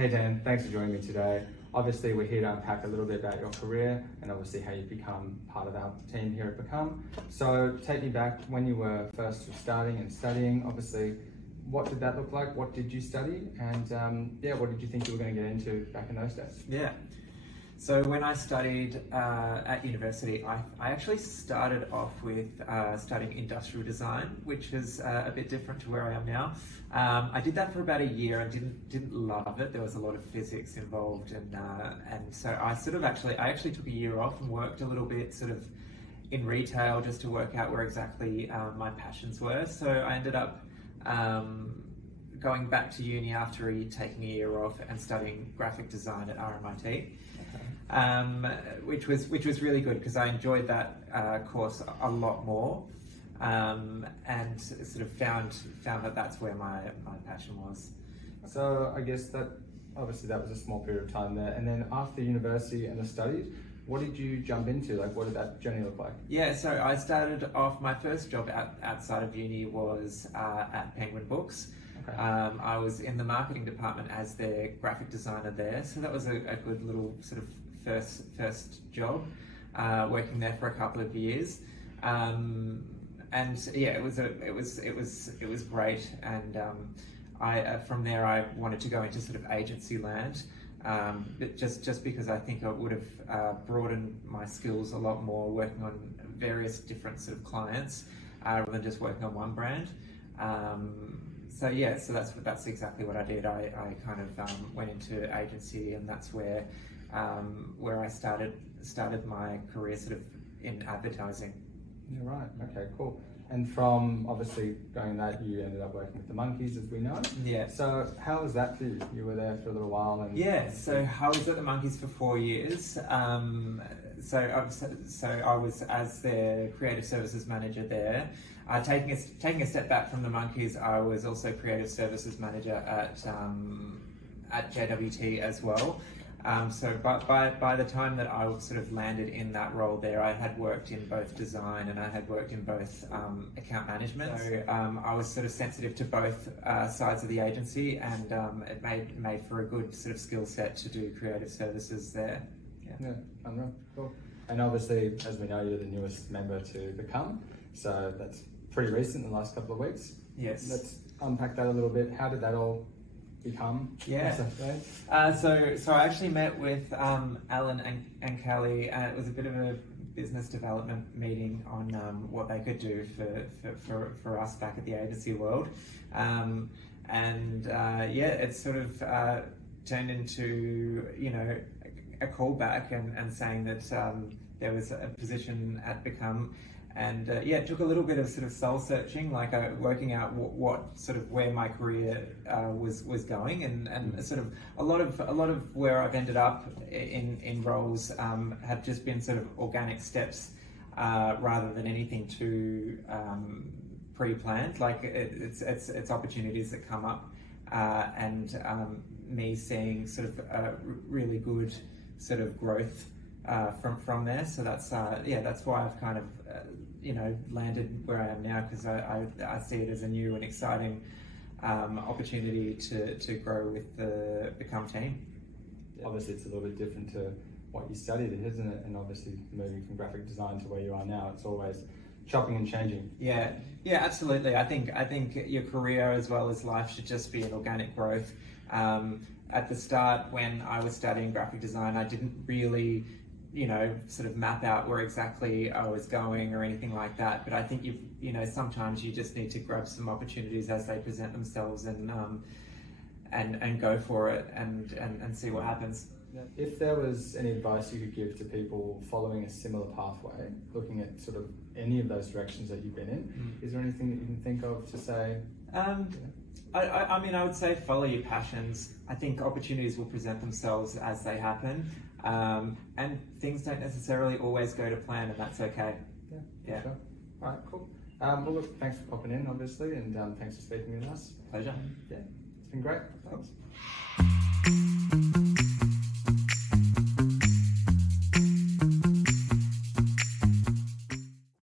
Hey Dan, thanks for joining me today. Obviously we're here to unpack a little bit about your career and obviously how you've become part of our team here at Become. So take me back when you were first starting and studying. Obviously, what did that look like? What did you study? And what did you think you were going to get into back in those days? Yeah. So when I studied at university, I actually started off with studying industrial design, which is a bit different to where I am now. I did that for about a year and didn't love it. There was a lot of physics involved, and so I actually took a year off and worked a little bit sort of in retail just to work out where exactly my passions were. So I ended up going back to uni after taking a year off and studying graphic design at RMIT. Which was really good because I enjoyed that course a lot more, and sort of found that that's where my passion was. So I guess that obviously that was a small period of time there, and then after university and the studies, what did you jump into? Like, what did that journey look like? Yeah, so I started off, my first job outside of uni was at Penguin Books. Okay. I was in the marketing department as their graphic designer there, so that was a good little sort of first job, working there for a couple of years, and yeah, it was great. And I from there I wanted to go into sort of agency land, but just because I think I would have broadened my skills a lot more working on various different sort of clients rather than just working on one brand. So that's exactly what I did. I kind of went into agency, and that's where I started my career sort of in advertising. Yeah, right. Okay, cool. And from obviously going that, you ended up working with the Monkeys, as we know. Yeah. So how was that for you? You were there for a little while, and yeah. So I was at the Monkeys for 4 years. So I was as their creative services manager there. Taking a step back from the Monkeys, I was also creative services manager at JWT as well. So by the time that I sort of landed in that role there, I had worked in both design and I had worked in both account management. So I was sort of sensitive to both sides of the agency, and it made for a good sort of skill set to do creative services there. Yeah, unreal. Cool. And obviously, as we know, you're the newest member to Become, so that's pretty recent, in the last couple of weeks. Yes. Let's unpack that a little bit. How did that all become? Yeah. So I actually met with Alan and Callie, and it was a bit of a business development meeting on what they could do for us back at the agency world, it sort of turned into a callback and saying that there was a position at Become. And it took a little bit of sort of soul searching, like working out what sort of where my career was going, and sort of a lot of where I've ended up in roles have just been sort of organic steps rather than anything too pre-planned. Like it's opportunities that come up, and me seeing sort of really good sort of growth from there. So that's why I've kind of landed where I am now, because I see it as a new and exciting opportunity to grow with the Become team. Obviously, it's a little bit different to what you studied, isn't it? And obviously, moving from graphic design to where you are now, it's always chopping and changing. Yeah, absolutely. I think your career as well as life should just be an organic growth. At the start, when I was studying graphic design, I didn't really sort of map out where exactly I was going or anything like that. But I think sometimes you just need to grab some opportunities as they present themselves and go for it and see what happens. If there was any advice you could give to people following a similar pathway, looking at sort of any of those directions that you've been in, is there anything that you can think of to say? I mean, I would say follow your passions. I think opportunities will present themselves as they happen, and things don't necessarily always go to plan, and that's okay. Yeah. Sure. All right, cool. Well, look, thanks for popping in, obviously, and thanks for speaking with us. Pleasure. Yeah, it's been great. Thanks.